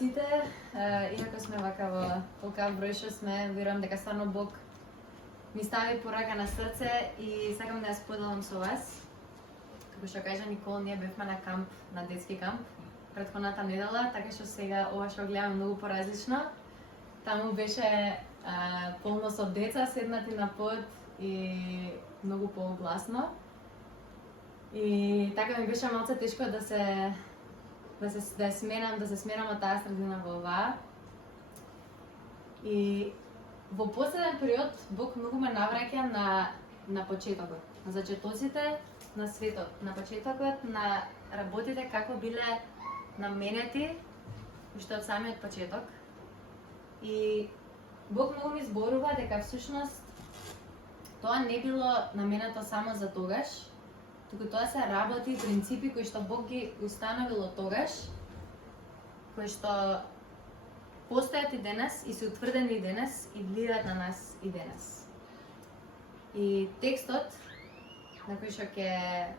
сите, иако сме вака во толкав број што сме, верувам дека стварно Бог ми стави порака на срце и сакам да ја споделам со вас. Како што кажа Никол, ние бевме на камп, на детски камп, претходната недела, така што сега ова што гледам многу поразлично. Таму беше полно со деца, седнати на под и многу погласно. И така ми беше малце тешко да се сменам од таа средина во оваа. И во последен период Бог многу ме навраќа на почетокот, на зачетоците на светот, на почетокот на работите како биле наменети уште од самиот почеток. И Бог многу ми зборува дека всушност тоа не било наменето само за тогаш, туку тоа се работи и принципи кои што Бог ги установил од тогаш, кои што постојат и денес и се утврдени и денес и влијаат на нас и денес. И текстот на кој што ќе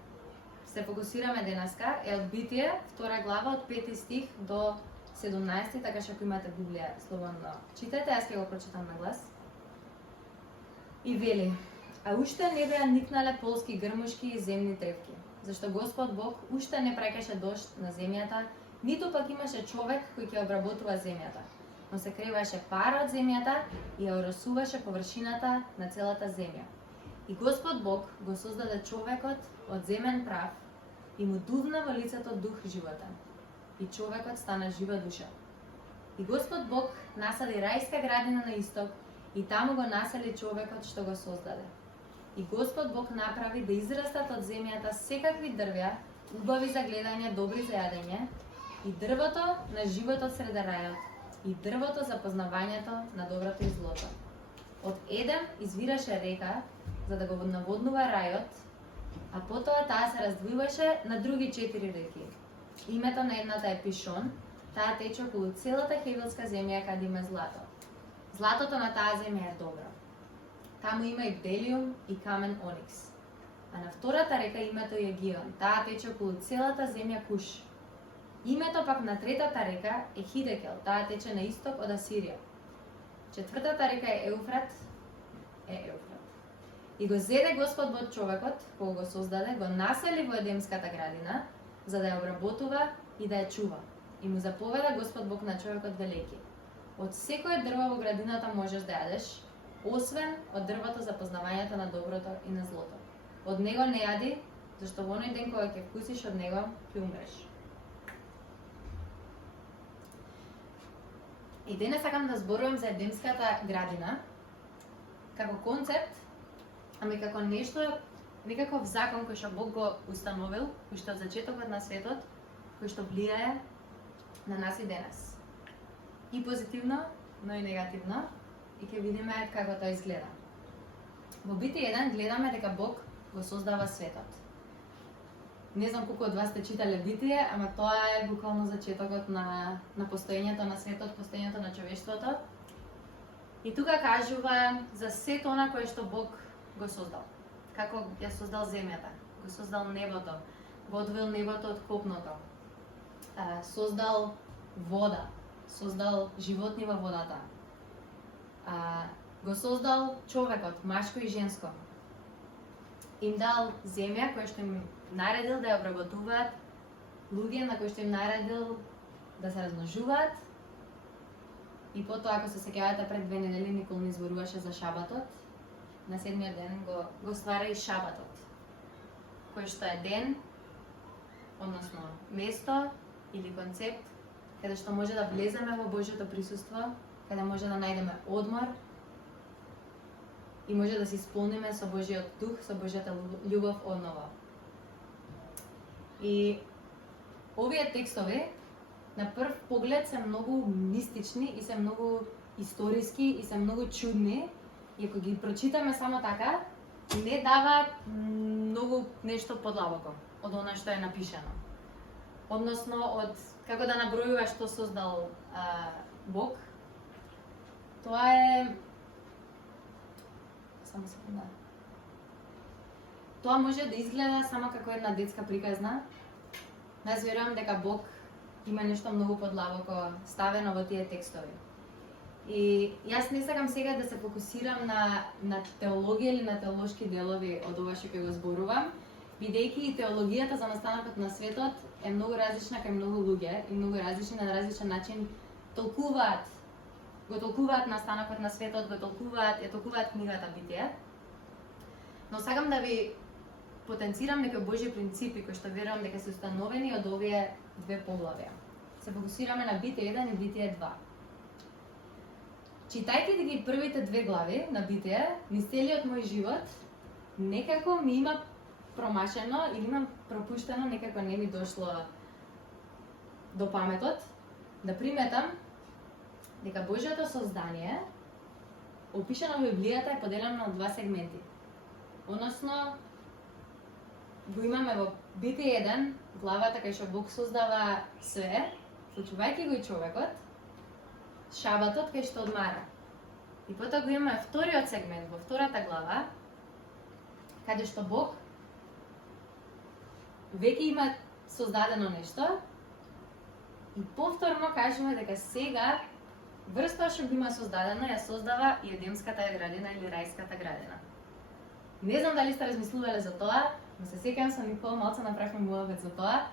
се фокусираме денеска е од Битие, 2 глава од 5 стих до 17, така што ако имате Библија слободно читате, јас ќе го прочитам на глас. И вели: а уште не беа никнале полски грмушки и земни тревки, зашто Господ Бог уште не праќаше дожд на земјата, ниту пак имаше човек кој ќе обработува земјата, но се креваше пара од земјата и ја оросуваше површината на целата земја. И Господ Бог го создаде човекот од земен прав и му дувна во лицето дух животен. И човекот стана жива душа. И Господ Бог насади рајска градина на исток и таму го насели човекот што го создаде. И Господ Бог направи да израстат од земјата секакви дрвја, убави за гледање, добри за јадење, и дрвото на животот среде рајот, и дрвото за познавањето на доброто и злото. Од Едем извираше река за да го наводнува рајот, а потоа таа се раздвојуваше на други 4 реки. Името на едната е Пишон, таа тече околу целата хевилска земја каде има злато. Златото на таа земја е добро. Таму има и бделиум и камен оникс. А на втората река името е Гион, таа тече околу целата земја Куш. Името пак на третата река е Хидекел, таа тече на исток од Асирија. Четвртата река е Еуфрат. И го зеде Господ Бог човекот, кога го создаде, го насели во Едемската градина, за да ја обработува и да ја чува. И му заповеда Господ Бог на човекот велејќи: од секое дрво во градината можеш да јадеш, освен од дрвото за познавањето на доброто и на злото. Од него не јади, зашто во оној ден кога ќе вкусиш од него, ќе умреш. И денес сакам да зборувам за Едемската градина како концепт, ами како нешто, некаков закон кој што Бог го установил, уште од зачетокот на светот, кој што влијае на нас и денес. И позитивно, но и негативно, и ќе видиме како тоа изгледа. Во Битие 1 гледаме дека Бог го создава светот. Не знам колку од вас сте читале Битие, ама тоа е буквално зачетокот на постоењето на светот, постоењето на човештвото. И тука кажува за сето она кое што Бог го создал. Како ја создал земјата, го создал небото, го одвоил небото од копното, создал вода, создал животни во водата, го создал човекот, машко и женско. Им дал земја која што им наредил да ја обработуваат, луѓе на кои што им наредил да се размножуваат. И потоа, ако се сеќавате, пред 2 недели Никол ни зборуваше за шабатот. На 7-миот ден го ствара и шабатот, кој што е ден, односно место или концепт, каде што може да влеземе во Божјото присуство, каде може да најдеме одмор и може да се исполниме со Божјиот дух, со Божјата љубов одново. И овие текстови на прв поглед се многу мистични и се многу историски и се многу чудни. И ако ги прочитаме само така, не дава многу нешто подлабоко од она што е напишано. Односно, од како да набројува што создал Бог, тоа е... Само секунда. Тоа може да изгледа само како една детска приказна. Јас верувам дека Бог има нешто многу подлабоко ставено во тие текстови. И јас не сакам сега да се фокусирам на теологија или на теолошки делови од ова што ќе го зборувам, бидејќи теологијата за настанокот на светот е многу различна кај многу луѓе и многу различни на различен начин го толкуваат настанокот на светот, ја толкуваат книгата Битие. Но сакам да ви потенцирам некои Божји принципи кои што верувам дека се установени од овие две поглавја. Се фокусираме на Битие 1 и Битие 2. Читајќи ги првите две глави на Битие, низ целиот мој живот, некако ми има промашено или имам пропуштено, некако не ми дошло до паметот, да приметам дека Божјото создание, опишано во Библијата, е поделено на два сегменти. Односно, го имаме во Битие 1, главата кај што Бог создава све, вклучувајќи го и човекот, шабатот кај што одмара. И потоа го имаме вториот сегмент во втората глава, каде што Бог веќе има создадено нешто и повторно кажува дека сега врз тоа што го има создадено ја создава и Едемската градина или рајската градина. Не знам дали сте размислувале за тоа, но се сеќавам со Никола малце направивме муавет за тоа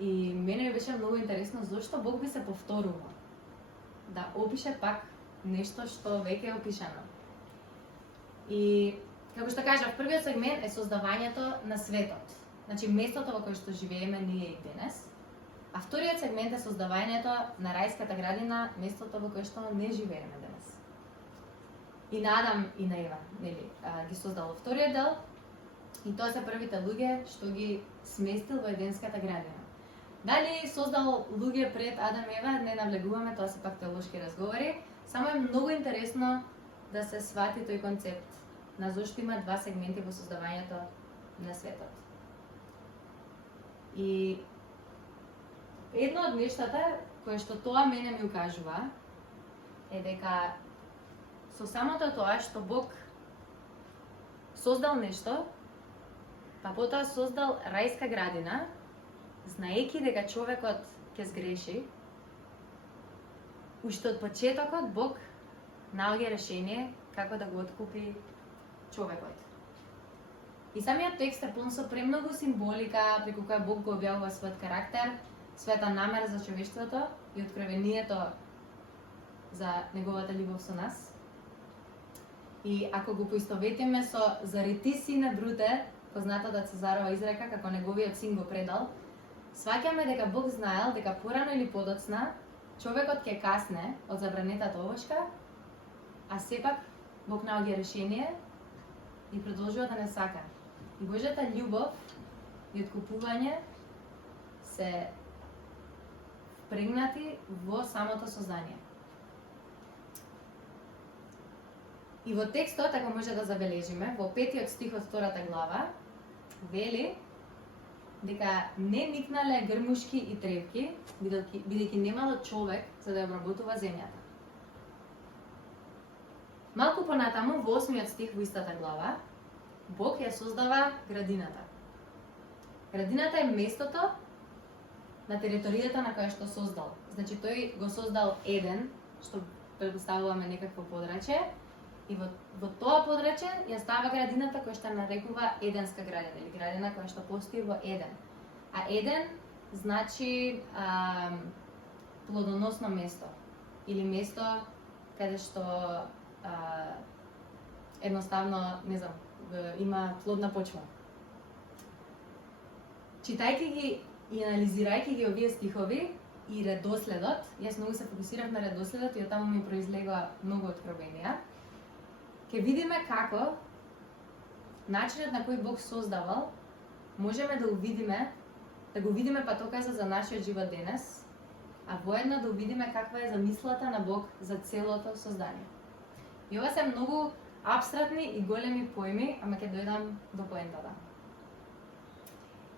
и мене ми беше многу интересно зошто Бог би се повторува да опише пак нешто што веќе е опишано. И како што кажав, првиот сегмент е создавањето на светот. Значи местото во кое што живееме ние и денес. А вториот сегмент е создавањето на рајската градина, местото во кое што не живееме денес. И на Адам и на Ева, нели, ги создал вториот дел, и тоа се првите луѓе што ги сместил во Еденската градина. Дали создал луѓе пред Адам и Ева, не навлегуваме, тоа се пак теолошки разговори, само е многу интересно да се свати тој концепт на зошто има два сегменти во создавањето на светот. И едно од нештата кое што тоа мене ми укажува е дека со самото тоа што Бог создал нешто, па потоа создал рајска градина, знаејќи дека човекот ќе сгреши, уште од почетокот Бог наоѓа решение како да го откупи човекот. И самиот текст е полн со премногу символика, преку која Бог го објавува својот карактер, својата намера за човештвото и откровението за неговата љубов со нас. И ако го поистоветиме со "Зари ти, сине Бруте", познатата Цезарова изрека како неговиот син го предал, сваќаме дека Бог знаел дека порано или подоцна човекот ќе касне од забранетата овошка, а сепак Бог наоѓа решение и продолжува да не сака. И Божјата љубов и откупување се впрегнати во самото создание. И во текстот, ако може да забележиме, во 5-тиот стих од 2-та глава, вели дека не никнале грмушки и тревки, бидејќи немало човек за да ја обработува земјата. Малку понатаму, во 8-тиот стих во истата глава, Бог ја создава градината. Градината е местото на територијата на која што создал. Значи тој го создал Еден, што предпоставуваме некакво подрачје, и во тоа подрачје ја става градината која што нарекува Еденска градина или градина која што постои во Еден. А Еден значи плодоносно место или место каде што едноставно, не знам, има плодна почва. Читајќи ги и анализирајќи ги овие стихови и редоследот, јас многу се фокусирав на редоследот и од таму ми произлегува многу откровенија, ќе видиме како начинот на кој Бог создавал можеме да го видиме патоказа за нашиот живот денес, а воедно да увидиме каква е замислата на Бог за целото создание. И ова се многу апстрактни и големи поими, ама ќе дојдам до поентата.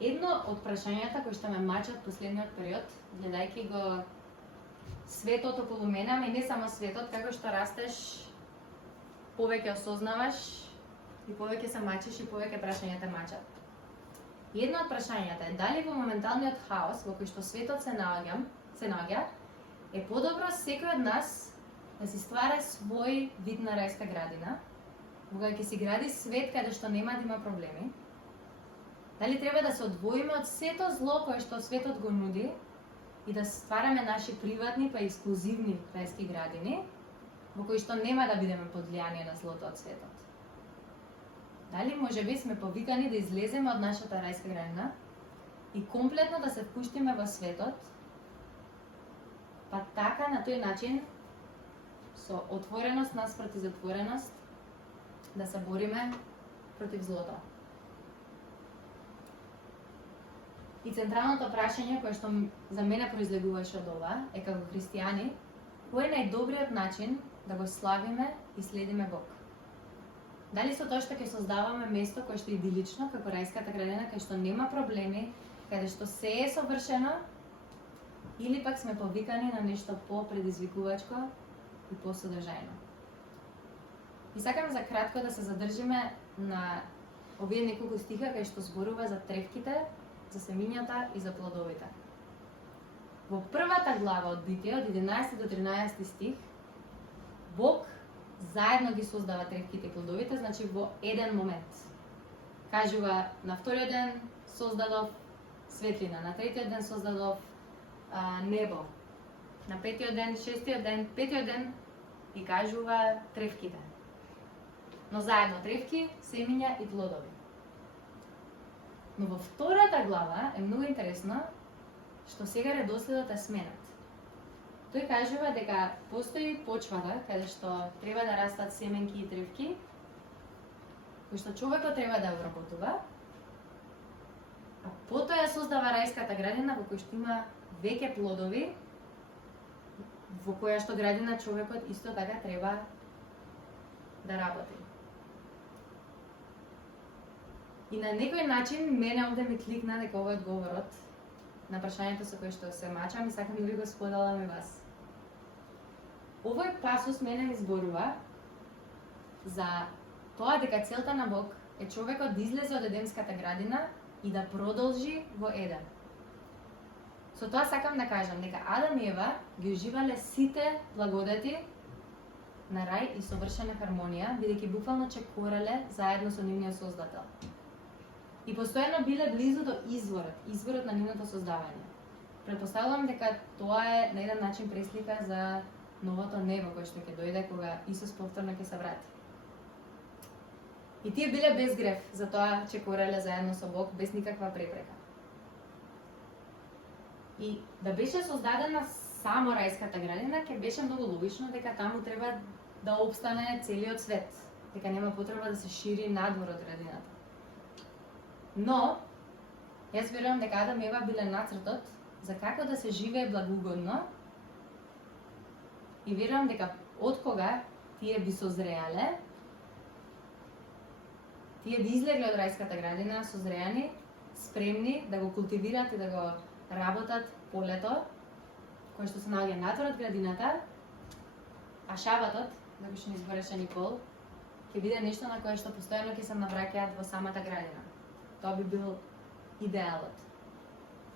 Едно од прашањата кои што ме мачат последниот период, гледајќи го светот околу мене, ама и не само светот, како што растеш, повеќе осознаваш и повеќе се мачиш и повеќе прашања те мачат. И едно од прашањата е дали во моменталниот хаос во кој што светот се наоѓа, се наоѓа, е подобро секој од нас да си ствара свој вид на рајска градина, кога ќе си гради свет каде што нема да има проблеми. Дали треба да се одвоиме од сето зло кое што светот го нуди и да ствараме наши приватни па ексклузивни рајски градини, во кои што нема да бидеме под влијание на злото од светот. Дали можеби сме повикани да излеземе од нашата рајска градина и комплетно да се впуштиме во светот, па така на тој начин со отвореност наспроти затвореност да се бориме против злото. И централното прашање кое што за мене произлегуваше од ова е како христијани, кој е најдобриот начин да го славиме и следиме Бог? Дали со тоа што ќе создаваме место кое што е идилично, како рајската градина, кај што нема проблеми, каде што се е совршено, или пак сме повикани на нешто по-предизвикувачко и по-содржајно? И сакам за кратко да се задржиме на овие неколку стиха кај што зборува за тревките, за семињата и за плодовите. Во првата глава од Битие, од 11 до 13 стих, Бог заедно ги создава тревките и плодовите, значи во еден момент. Кажува, на вториот ден создадов светлина, на третиот ден создадов небо, на петиот ден, шестиот ден, петиот ден и кажува тревките. Но заедно тревки, семиња и плодови. Но во втората глава е многу интересно што сега редоследот е сменат. Тој кажува дека постои почвата каде што треба да растат семенки и тревки, кои што човекот треба да обработува, а потоа ја создава рајската градина во која што има веќе плодови, во која што градина човекот исто така треба да работи. И на некој начин мене овде ми кликна дека овој одговорот на прашањето со кое што се мачам и сакам да ви го споделам и вас. Овој пасус мене ми зборува за тоа дека целта на Бог е човекот да излезе од Едемската градина и да продолжи во Еден. Со тоа сакам да кажам дека Адам и Ева ги уживале сите благодати на рај и совршена хармонија, бидејќи буквално чекореле заедно со нивниот Создател. И постојано биле близу до изворот на нивното создавање. Претпоставувам дека тоа е на еден начин преслика за новото небо кое што ќе дојде кога Исус повторно ќе се врати. И тие биле без грев, затоа чекореле заедно со Бог без никаква препрека. И да беше создадена само рајската градина, ќе беше многу логично дека таму треба да опстане целиот свет, дека нема потреба да се шири надвор од градината. Но, јас верувам дека Адам и Ева биле нацртот за како да се живее благоугодно и верувам дека од кога тие би созреале, тие би излегле од рајската градина созреани, спремни да го култивираат и да го работат полето, кој што се наоѓа надвор од градината, а шабатот, како што ни збореше Никол, ќе биде нешто на кое што постојано ќе се навраќаат во самата градина. Тоа би бил идеалот.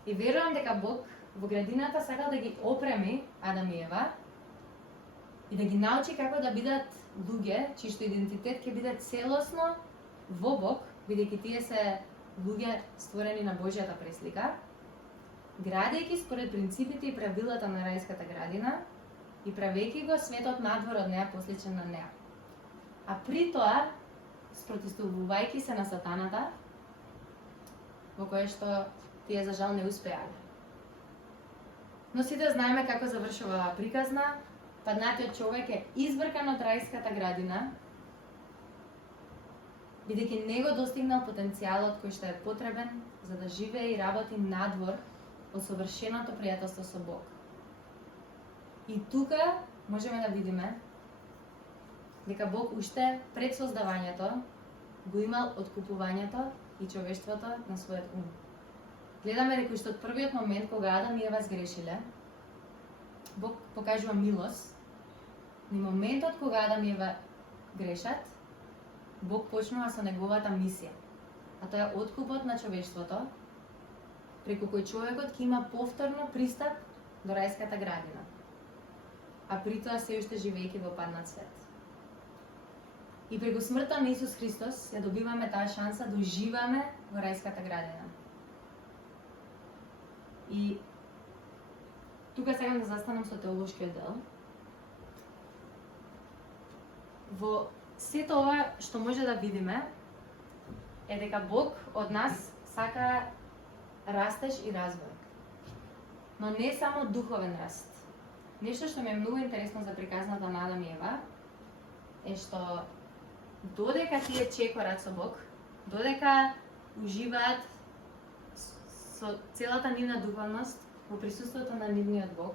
И верувам дека Бог во градината сакал да ги опреми Адам и Ева и да ги научи како да бидат луѓе чиј што идентитет ќе биде целосно во Бог, бидејќи тие се луѓе створени на Божјата преслика, градејќи според принципите и правилата на рајската градина и правејќи го светот надвор од неа посличен на неа. А при тоа, спротивувајќи се на сатаната, во кое што тие за жал не успеале. Но сите знаеме како завршува оваа приказна. Паднатиот човек е извркан од рајската градина, бидејќи не го достигнал потенцијалот кој што е потребен за да живее и работи надвор од совршеното пријателство со Бог. И тука можеме да видиме дека Бог уште пред создавањето го имал откупувањето и човештвото на својот ум. Гледаме дека уште од првиот момент кога Адам и Ева сгрешиле, Бог покажува милост. И моментот кога Адам и Ева грешат, Бог почнува со неговата мисија. А тоа е откупот на човештвото, преку кој човекот ќе има повторно пристап до рајската градина, а при тоа се уште живеејќи во паднат свет. И преку смртта на Исус Христос ја добиваме таа шанса да уживаме во рајската градина. И тука сакам да застанам со теолошкиот дел. Во сето ова што може да видиме е дека Бог од нас сака растеж и развој. Но не само духовен раст. Нешто што ми е многу интересно за приказната на Адам и Ева е што додека тие чекорат со Бог, додека уживаат со целата нивна духовност во присуството на нивниот Бог,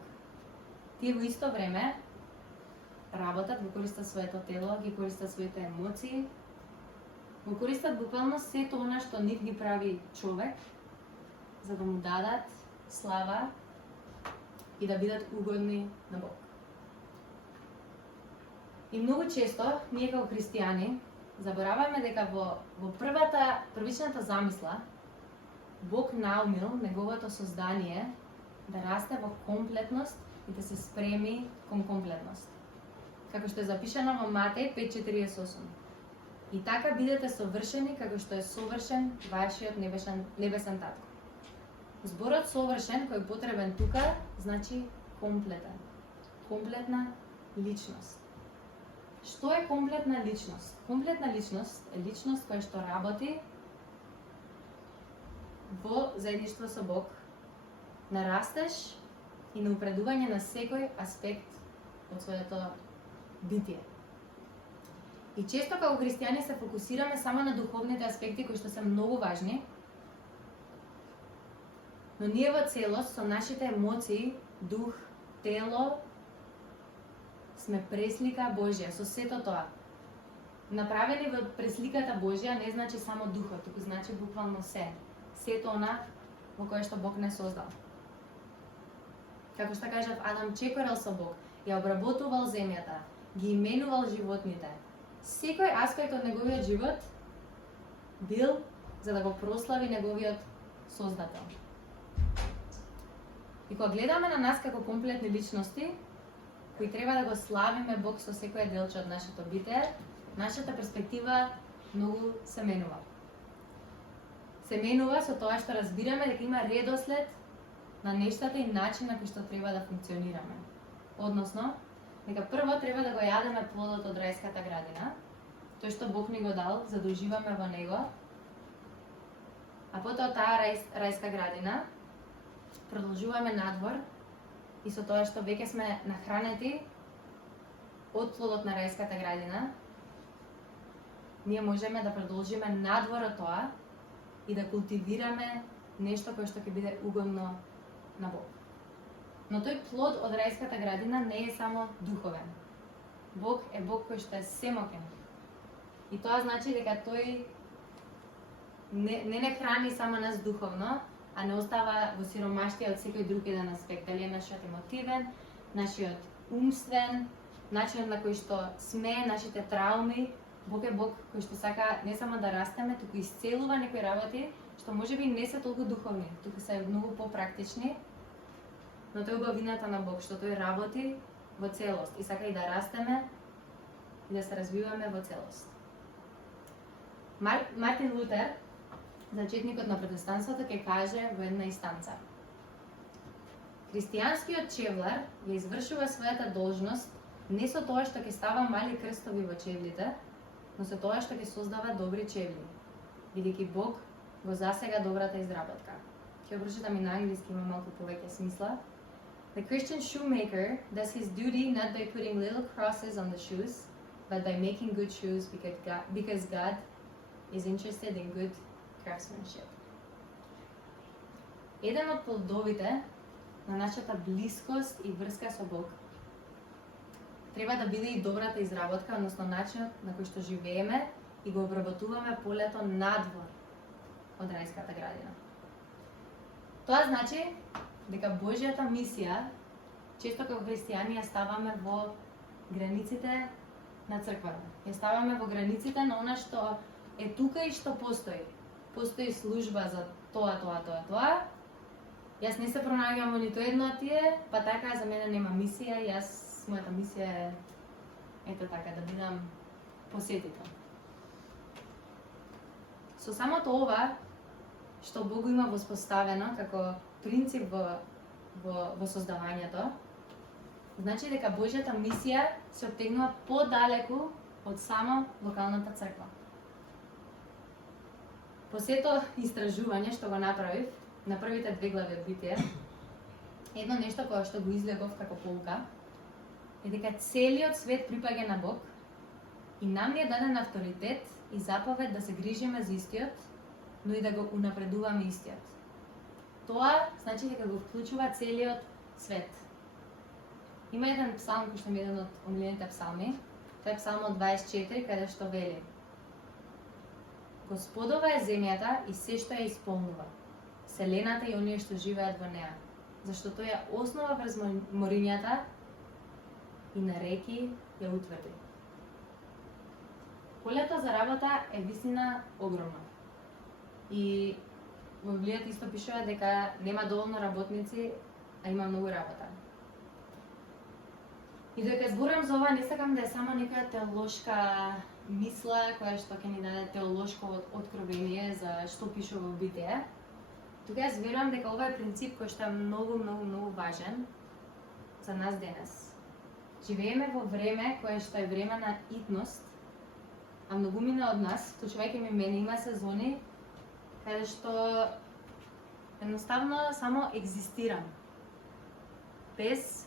тие во исто време работат, го користат своето тело, ги користат своите емоции, го користат буквално сето она што нив ги прави човек, за да му дадат слава и да бидат угодни на Бог. И многу често, ние како христијани, забораваме дека во првичната замисла, Бог наумил неговото создание да расте во комплетност и да се спреми кон комплетност. Како што е запишано во Матеј 5:48. И така бидете совршени како што е совршен вашиот небесен татко. Зборот совршен кој е потребен тука значи комплетен. Комплетна личност. Што е комплетна личност? Комплетна личност е личност која што работи во заедништво со Бог, на растеж и на упредување на секој аспект од своето битие. И често како христијани се фокусираме само на духовните аспекти кои што се многу важни, но ние во целост со нашите емоции, дух, тело сме преслика Божја со сето тоа. Направени во пресликата Божја не значи само духот, туку значи буквално се. Сето она во кое што Бог не создал. Како што кажав, Адам чекорел со Бог, ја обработувал земјата, ги именувал животните. Секој аспект од неговиот живот бил за да го прослави неговиот создател. И кога гледаме на нас како комплетни личности, кои треба да го славиме Бог со секој делче од нашето битие, нашата перспектива многу се менува. Се менува со тоа што разбираме дека има редослед на нештата и начин на кој што треба да функционираме. Односно, дека прво треба да го јадеме плодот од рајската градина, тој што Бог ни го дал за да уживаме во него, а потоа таа рајска градина продолжуваме надвор и со тоа што веќе сме нахранети од плодот на рајската градина, ние можеме да продолжиме надвор од тоа и да култивираме нешто кое што ќе биде угодно на Бог. Но тој плод од рајската градина не е само духовен. Бог е Бог кој што е семоќен. И тоа значи дека тој не храни само нас духовно, а не остава во сиромаштија од секој друг еден аспект. Дали е нашиот емотивен, нашиот умствен, начинот на кој што сме, нашите трауми. Бог е Бог кој што сака не само да растеме, туку исцелува некои работи што можеби не се толку духовни, туку се многу попрактични. Но тоа е убавината на Бог, што тој работи во целост и сака и да растеме и да се развиваме во целост. Мартин Лутер, зачетникот на протестанството, ќе каже во една инстанца: христијанскиот чевлар ја извршува својата должност не со тоа што ќе става мали крстови во чевлите, но со тоа што ќе создава добри чевли, бидејќи Бог го засега добрата изработка. Ќе прочитам и на англиски, има малку повеќе смисла. The Christian shoemaker does his duty not by putting little crosses on the shoes, but by making good shoes because God is interested in good craftsmanship. Еден од плодовите на нашата блискост и врска со Бог треба да биде и добрата изработка, односно начинот на кој што живееме и го обработуваме полето надвор од рајската градина. Тоа значи дека Божјата мисија често како христијани ја ставаме во границите на црквата. Ја ставаме во границите на она што е тука и што постои. Постои служба за тоа, Јас не се пронаѓам во ниту едно од тие, па така за мене нема мисија, мојата мисија е ето така да бидам посетител. Со самото ова што Бог го има воспоставено како принцип во создавањето, значи дека Божјата мисија се оттегнува подалеку од само локалната црква. По сето истражување што го направив на првите 2 глави од Битие, едно нешто кое што го излегов како полука е дека целиот свет припаѓа на Бог и нам ни е даден авторитет и заповед да се грижиме за истиот, но и да го унапредуваме истиот. Тоа значи дека го вклучува целиот свет. Има еден псалм кој што ми е еден од омилените псалми, тоа е псалмот 24, каде што вели: Господова е земјата и се што ја исполнува, вселената и оние што живеат во неа, зашто тој ја основа врз морињата и на реки ја утврди. Полето за работа е вистина огромна. И во Библијата исто пишува дека нема доволно работници, а има многу работа. И дека зборам за ова, не сакам да е само некоја теолошка мисла која што ќе ни даде теолошко откровение за што пишува во Битие. Тука јас верувам дека ова е принцип кој што е многу важен за нас денес. Живееме во време кое што е време на итност, а многумина од нас, вклучувајќи ми мене, има сезони каде што едноставно само екзистирам. Без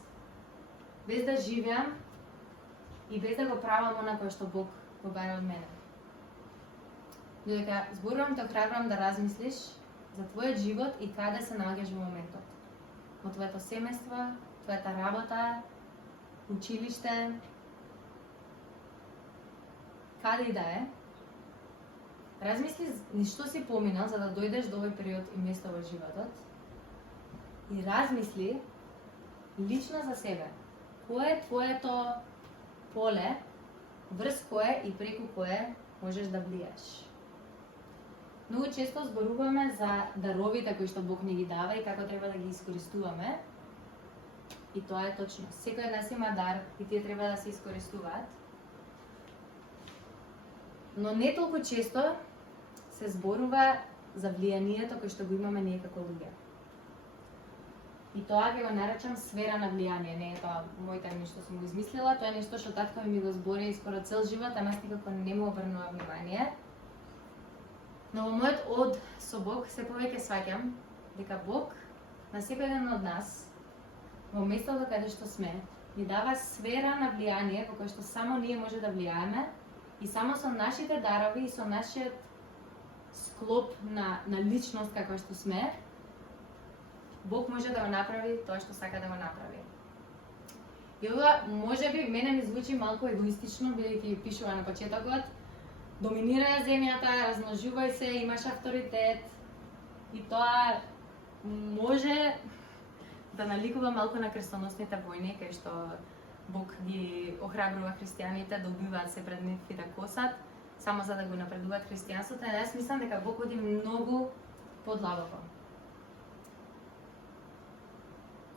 да живеам и без да го правам она кое што Бог го бара од мене. Додека зборувам, те охрабрам да размислиш за твојот живот и каде се наоѓаш во моментот. Во твоето семејство, твојата работа, училиште, каде и да е. Размисли ништо си поминал за да дојдеш до овој период и место во животот. И размисли лично за себе. Кое е твоето поле, врз кое и преку кое можеш да влијаш? Многу често зборуваме за даровите кои што Бог ни ги дава и како треба да ги искористуваме. И тоа е точно. Секој од нас има дар и тие треба да се искористуваат. Но не толку често се зборува за влијанието кој што го имаме ние како луѓе. И тоа ќе го наречам сфера на влијание. Не е тоа мој термин што сум го измислила, тоа е нешто што татко ми го збори скоро цел живот, ама никако не му обрнува внимание. Но во мојот од со Бог се повеќе сваќам дека Бог на секој еден од нас во местото каде што сме ни дава сфера на влијание во која што само ние може да влијаеме и само со нашите дарови и со нашиот склоп на личност како што сме, Бог може да го направи тоа што сака да го направи. И ова можеби мене ми звучи малку егоистично, бидејќи пишува на почетокот: доминирај земјата, размножувај се, имаш авторитет. И тоа може да наликува малку на крстоносните војни, кај што Бог ги охрабрува христијаните да убиваат се пред нив и да косат, само за да го напредуваат христијанството. И јас мислам дека Бог оди многу подлабоко.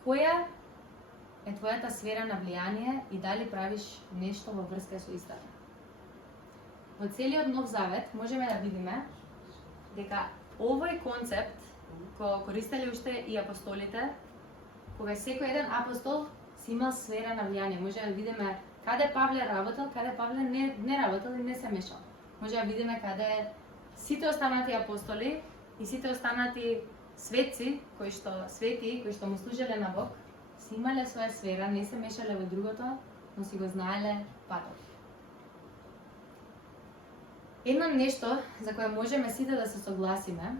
Која е твојата сфера на влијание и дали правиш нешто во врска со истата? Во целиот Нов Завет можеме да видиме дека овој концепт кој користеле уште и апостолите, кога секој еден апостол си имал сфера на влијание. Може да видиме каде Павле работел, каде Павле не работел и не се мешал. Може да видиме каде сите останати апостоли и сите останати светци кои што му служеле на Бог, си имале своја сфера, не се мешале во другото, но си го знаеле патот. Едно нешто за кое можеме сите да се согласиме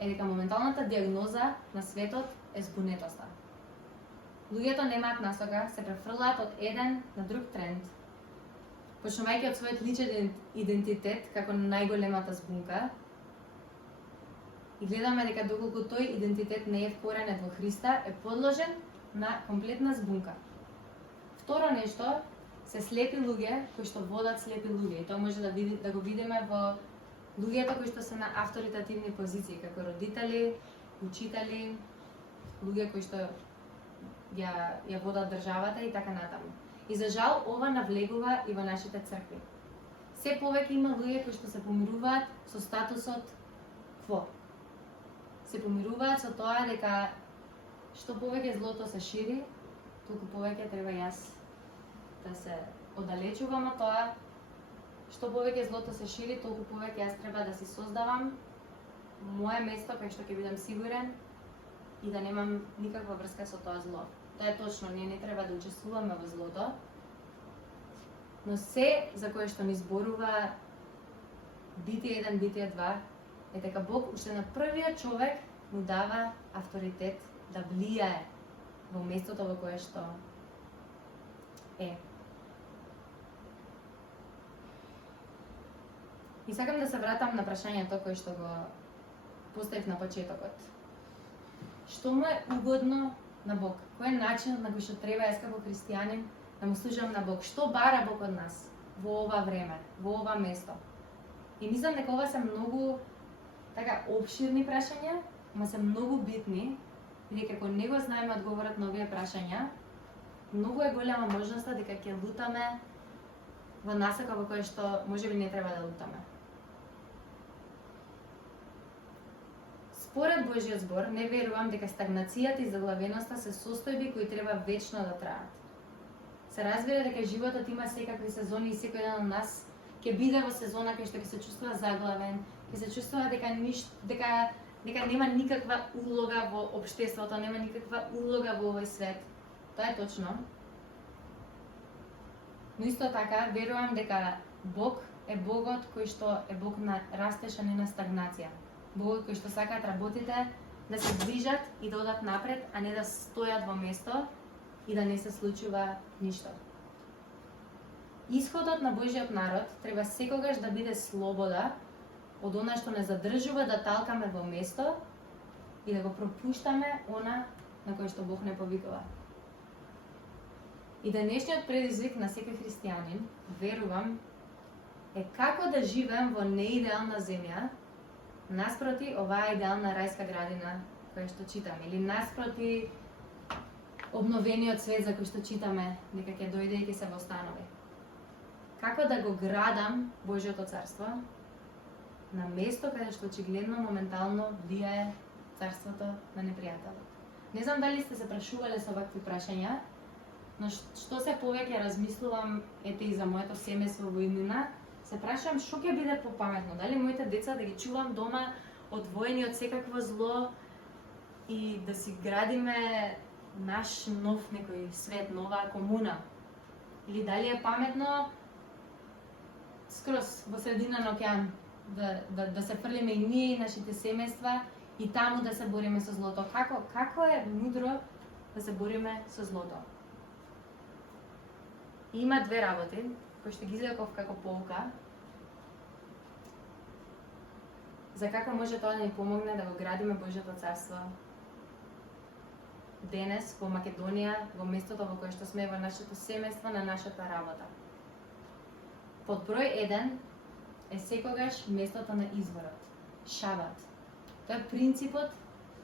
е дека моменталната диагноза на светот е збунетоста. Луѓето немаат насока, се префрлаат од еден на друг тренд, почнувајќи од својот личен идентитет како најголемата збунка, и гледаме дека доколку тој идентитет не е вкоренет во Христа, е подложен на комплетна збунка. Второ нешто се слепи луѓе кои што водат слепи луѓе. И тоа може да го видиме во луѓето кои што се на авторитативни позиции, како родители, учители, луѓе кои што ја водат државата и така натаму. И за жал ова навлегува и во нашите цркви. Се повеќе има луѓе кои што се помируваат со статусот кво. Се помируваат со тоа дека што повеќе злото се шири, толку повеќе треба јас да се оддалечувам од тоа. Што повеќе злото се шири, толку повеќе јас треба да си создавам мое место кај што ќе бидам сигурен и да немам никаква врска со тоа зло. Тоа е точно, ние не треба да учествуваме во злото, но се за кое што ни зборува Битие 1, Битие 2, е дека Бог уште на првиот човек му дава авторитет да влијае во местото во кое што е. И сакам да се вратам на прашањето кое што го поставив на почетокот. Што му е угодно на Бог? Кој е начинот на кој што треба јас како христијанин да му служам на Бог? Што бара Бог од нас во ова време, во ова место? И мислам дека ова се многу така обширни прашања, ама се многу битни, и дека ако не го знаеме одговорот на овие прашања, многу е голема можноста дека ќе лутаме во насока во која што можеби не треба да лутаме. Според Божиот збор, не верувам дека стагнацијата и заглавеноста се состојби кои треба вечно да траат. Се разбира дека животот има секакви сезони и секој еден од нас ќе биде во сезона кај што ќе се чувствува заглавен, ќе се чувствува дека нема никаква улога во општеството, нема никаква улога во овој свет. Тоа е точно. Но исто така верувам дека Бог е Богот кој што е Бог на растеж, а не на стагнација. Богот кој што сакаат работите да се движат и да одат напред, а не да стојат во место и да не се случува ништо. Исходот на Божиот народ треба секогаш да биде слобода од она што не задржува да талкаме во место и да го пропуштаме она на кој што Бог не повикува. И денешниот предизвик на секој христијанин, верувам, е како да живеем во неидеална земја, наспроти оваа идеална рајска градина која што читаме, или наспроти обновениот свет за кој што читаме дека ќе дојде и ќе се востанови. Како да го градам Божјото царство на место каде што очигледно моментално влијае царството на непријателот. Не знам дали сте се прашувале со вакви прашања, но што се повеќе размислувам ете и за моето семејство во иднина, се прашувам што ќе биде попаметно, дали моите деца да ги чувам дома одвоени од секакво зло и да си градиме наш нов некој свет, нова комуна, или дали е паметно скроз во средина на океан да се фрлиме и ние и нашите семејства и таму да се бориме со злото. Како е мудро да се бориме со злото? И има две работи кои што ги извлеков како поука за како може тоа да ни помогне да го градиме Божјото царство денес во Македонија, во местото во кое што сме, во нашето семејство, на нашата работа. Под број 1 е секогаш местото на изворот, шабат. Тоа е принципот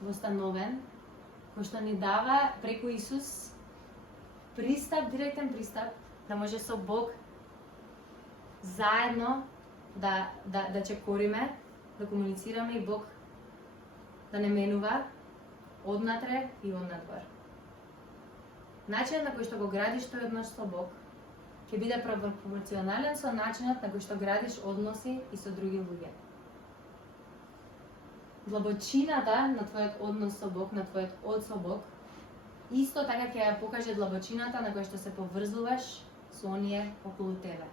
востановен кој што ни дава преку Исус пристап, директен пристап, да може со Бог заедно да чекориме, да комуницираме и Бог да не менува однатре и однадвор. Начинот на кој што го градиш тој однос со Бог ќе биде пропорционален со начинот на кој што градиш односи и со други луѓе. Длабочината на твојот однос со Бог, на твојот од со Бог, исто така ќе ја покаже длабочината на која што се поврзуваш со оние околу тебе.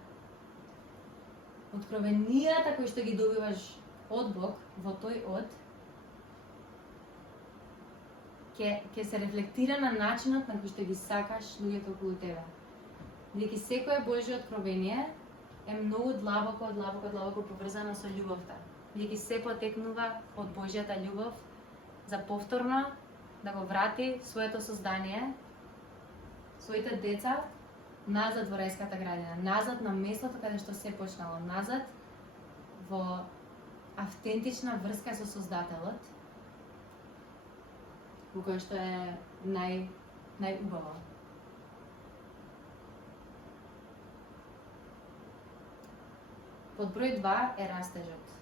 Откровенијата кои што ги добиваш од Бог во тој од ќе се рефлектира на начинот на кој што ги сакаш луѓето околу тебе. Бидејќи секое Божјо откровение е многу длабоко поврзано со љубовта. Бидејќи се потекнува од Божјата љубов за повторно да го врати своето создание, своите деца назад во рајската градина, назад на местото каде што се почнало, назад во автентична врска со Создателот. во кое што е најубаво. Под број 2 е растежот.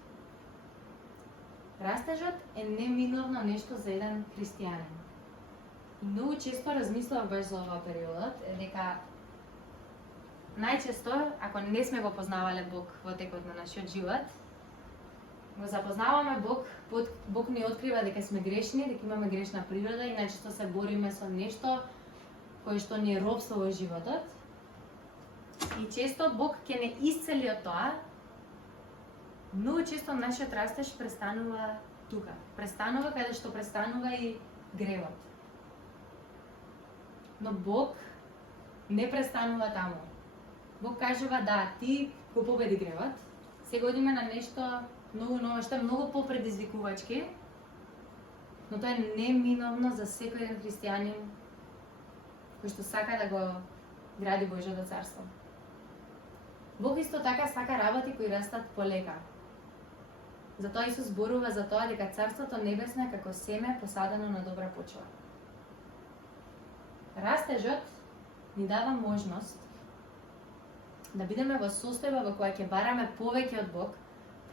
Растежот е неминовно нешто за еден христијанин. И многу често размислував баш за оваа периодот, е дека најчесто, ако не сме го познавале Бог во текот на нашиот живот, го запознаваме Бог, Бог ни открива дека сме грешни, дека имаме грешна природа и најчесто се бориме со нешто кое што ни е робство во животот. И често Бог ќе не исцели од тоа. Многу често нашиот растеж престанува тука. Престанува каде што престанува и гревот. Но Бог не престанува таму. Бог кажува да, ти го победи гревот. Сега одиме на нешто многу ново, што е многу попредизвикувачки, но тоа е неминовно за секој еден христијанин кој што сака да го гради Божјото царство. Бог исто така сака работи кои растат полека. Затоа Исус зборува за тоа дека Царството Небесно е како семе посадено на добра почва. Растежот ни дава можност да бидеме во состојба во која ќе бараме повеќе од Бог,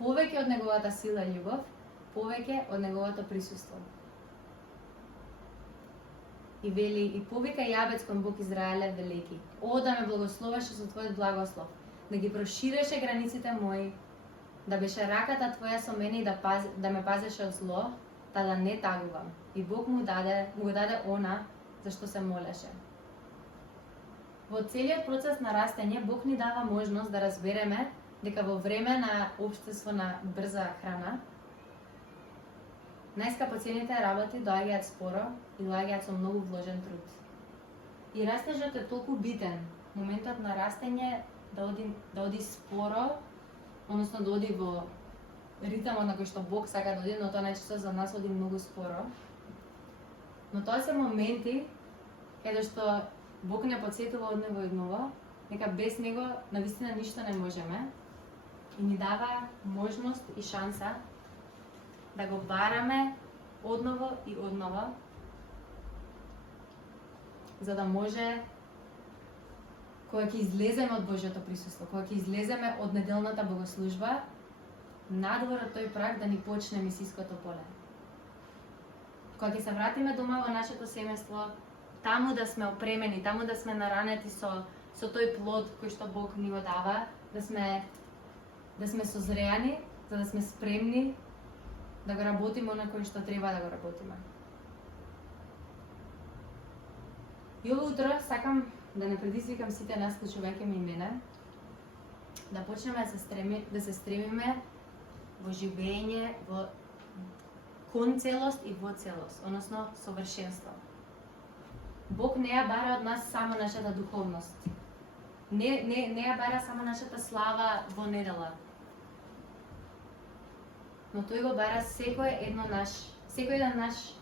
повеќе од Неговата сила и љубов, повеќе од Неговото присуство. И вели, и повика јабец кон Бог Израеле велики: О, да ме благословеше со Твојот благослов, да ги проширеше границите мои, да беше раката Твоја со мене и да ме пазеше од зло, да не тагувам. И Бог му го даде она за што се молеше. Во целиот процес на растење, Бог ни дава можност да разбереме дека во време на општество на брза храна, најскапоценните работи доаѓаат споро и доаѓаат со многу вложен труд. И растежот е толку битен. Моментот на растење да оди споро, односно да оди во ритмот на кој што Бог сака да оди, но тоа најчесто за нас оди многу споро. Но тоа се моменти каде што Бог не потсетува одново и одново, дека без Него навистина ништо не можеме и ни дава можност и шанса да го бараме одново и одново, за да може кога ќе излеземе од Божјото присуство, кога ќе излеземе од неделната богослужба, надвор од тој праг да ни почне мисиското поле. Кога ќе се вратиме дома во нашето семејство, таму да сме опремени, таму да сме наранети со тој плод кој што Бог ни го дава, да сме созреани, за да сме спремни да го работиме оно кој што треба да го работиме. И ово утро сакам да не предизвикам сите нас, вклучувајќи и мене, да почнеме да се стремиме во живење кон целост и во целост, односно совршенство. Бог не ја бара од нас само нашата духовност. Не ја бара само нашата слава во недела. Но тој го бара секој еден наш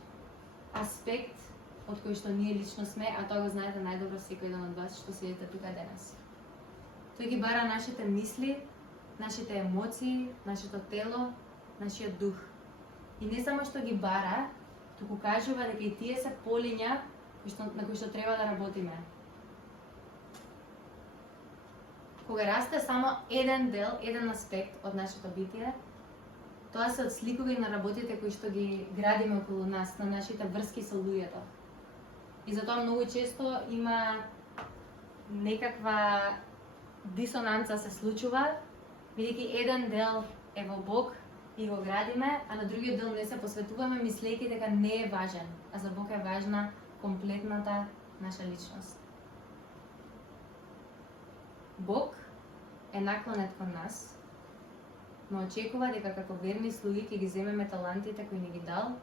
аспект од кој што ние лично сме, а тоа го знаете најдобро секој еден од вас што седите тука денес. Тој ги бара нашите мисли, нашите емоции, нашето тело, нашиот дух. И не само што ги бара, туку кажува дека и тие се полиња на кои што треба да работиме. Кога расте само еден дел, еден аспект од нашето битие, тоа се отсликува и на работите кои што ги градиме околу нас, на нашите врски со луѓето. И затоа многу често има некаква дисонанца се случува, бидејќи еден дел е во Бог и го градиме, а на другиот дел не се посветуваме, мислејќи дека не е важен, а за Бог е важна комплетната наша личност. Бог е наклонет кон нас, но очекува дека како верни слуги ќе ги земеме талантите кои ни ги дал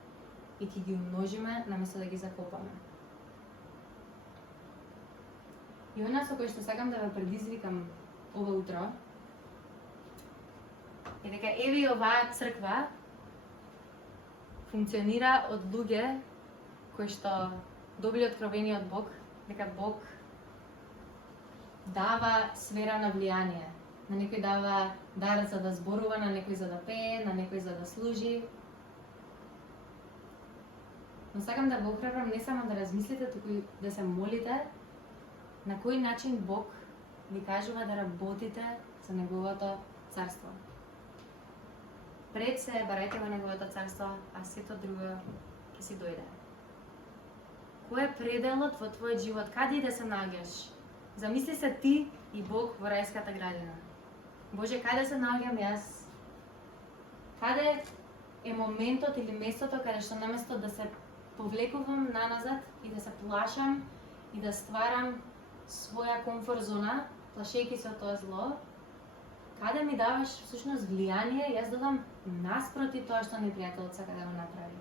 и ќе ги умножиме наместо да ги закопаме. И она со кој што сакам да ве предизвикам ова утро е дека еве и оваа црква функционира од луѓе кои што добили откровение од Бог, дека Бог дава сфера на влијание. На некој дава дар за да зборува, на некој за да пее, на некој за да служи. Но сакам да ве охрабрам не само да размислите, туку и да се молите на кој начин Бог ви кажува да работите за Неговото царство. Пред се барајте во Неговото царство, а сето друго ќе си дојде. Кој е пределот во твојот живот? Каде и да се наоѓаш? Замисли се ти и Бог во рајската градина. Боже, каде се наоѓам јас? Каде е моментот или местото каде што наместо да се повлекувам наназад и да се плашам и да стварам своја комфорт зона, плашејќи се од тоа зло, каде ми даваш всушност влијание, јас додам наспроти тоа што непријателот сака да го направи.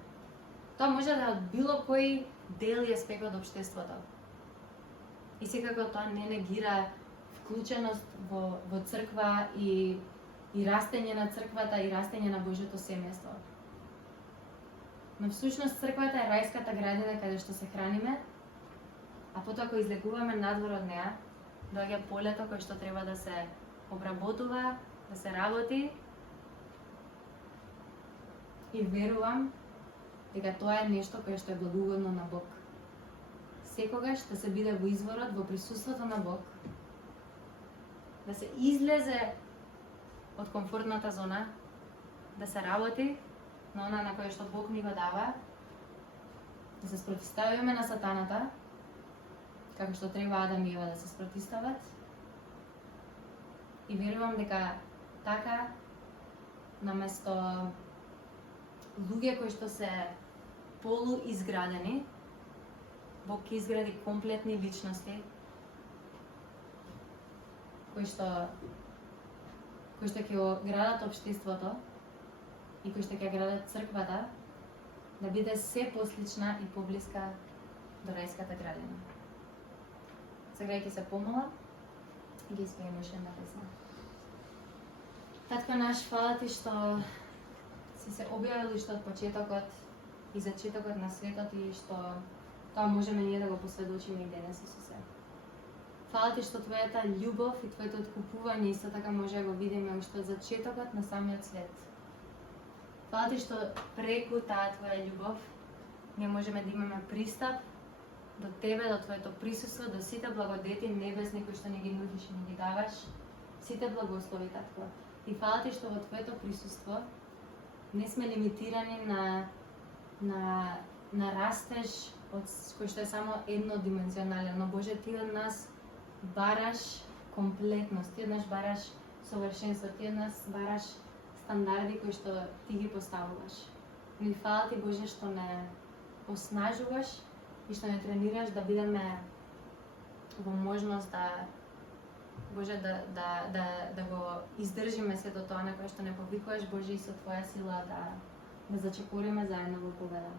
Тоа може да е од било кој дел и аспект од општеството. И секако тоа не негира вклученост во црква и растење на црквата и растење на Божјото семејство. Но всушност црквата е рајската градина каде што се храниме, а потоа кога излегуваме надвор од неа, доаѓа полето кој што треба да се обработува, да се работи. И верувам дека тоа е нешто кое што е благогодно на Бог. Секогаш да се биде во изворот, во присуството на Бог, да се излезе од комфортната зона, да се работи на она на кое што Бог ни го дава, да се спротиставиме на сатаната, како што треба Адам и Ева да се спротистават. И верувам дека така, наместо луѓе кои што се полуизградени, Бог ќе изгради комплетни личности, кои што ќе градат општеството и кои што ќе градат црквата, да биде се послична и поблиска до рајската градина. Сега ќе се помола и ги испееме уште една песна. Татко наш, фала ти што си се објавил уште од почетокот и зачетокот на светот и што тоа можеме ние да го посведочиме и денес, Исусе. Фала ти што твојата љубов и твоето откупување исто така може да го видиме уште од зачетокот на самиот свет. Фала ти што преку таа твоја љубов ние можеме да имаме пристап до тебе, до твоето присуство, до сите благодети небесни кои што ни ги нудиш и ни ги даваш, сите благослови, Татко. И фала ти што во твоето присуство не сме лимитирани на растеж кој што е само еднодименционален, но Боже, ти од нас бараш комплетност, ти од нас бараш совршенство, ти од нас бараш стандарди кои што ти ги поставуваш. И фала ти, Боже, што не оснажуваш и што не тренираш да бидеме во можност да, Боже, да го издржиме сето тоа на кое што не повикуваш, Боже, и со твоја сила да зачекориме заедно во победа.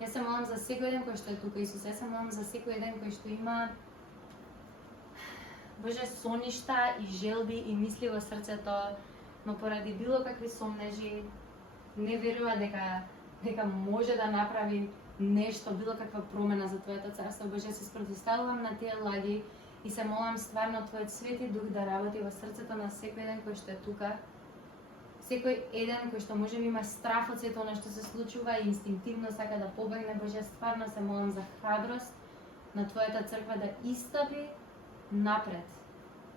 Јас се молам за секој ден кој што е тука, Исус, јас се молам за секој ден кој што има, Боже, соништа и желби и мисли во срцето, но поради било какви сомнежи не верува дека може да направи нешто, било каква промена за Твоето царство. Боже, се спротиставувам на тие лаги и се молам стварно Твојот Свети Дух да работи во срцето на секој ден кој што е тука. Секој еден кој што може би има страф од сето она што се случува и инстинктивно сака да побегне, Боже, стварно се молам за храброст на Твојата црква да истапи напред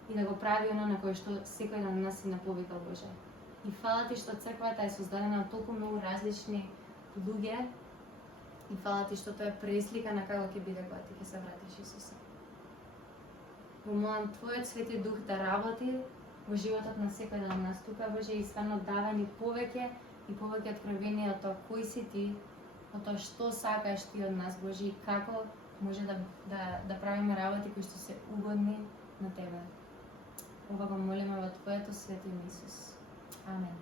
и да го прави оно на кое што секој ден нас си наповикал, Боже. И фала ти што црквата е создадена од толку многу различни луѓе и фала ти што тоа е преслика на како ќе биде кога ти ќе се вратиш, Исусе. Го молам Твојот Свети Дух да работи во животот на секој ден нас тука, Боже, и стварно дава ни повеќе и повеќе откровение од тоа кој си ти, од тоа што сакаш ти од нас, Боже, и како може да правиме работи кои што се угодни на Тебе. Ова го молиме во Твоето свето име, Исус. Амен.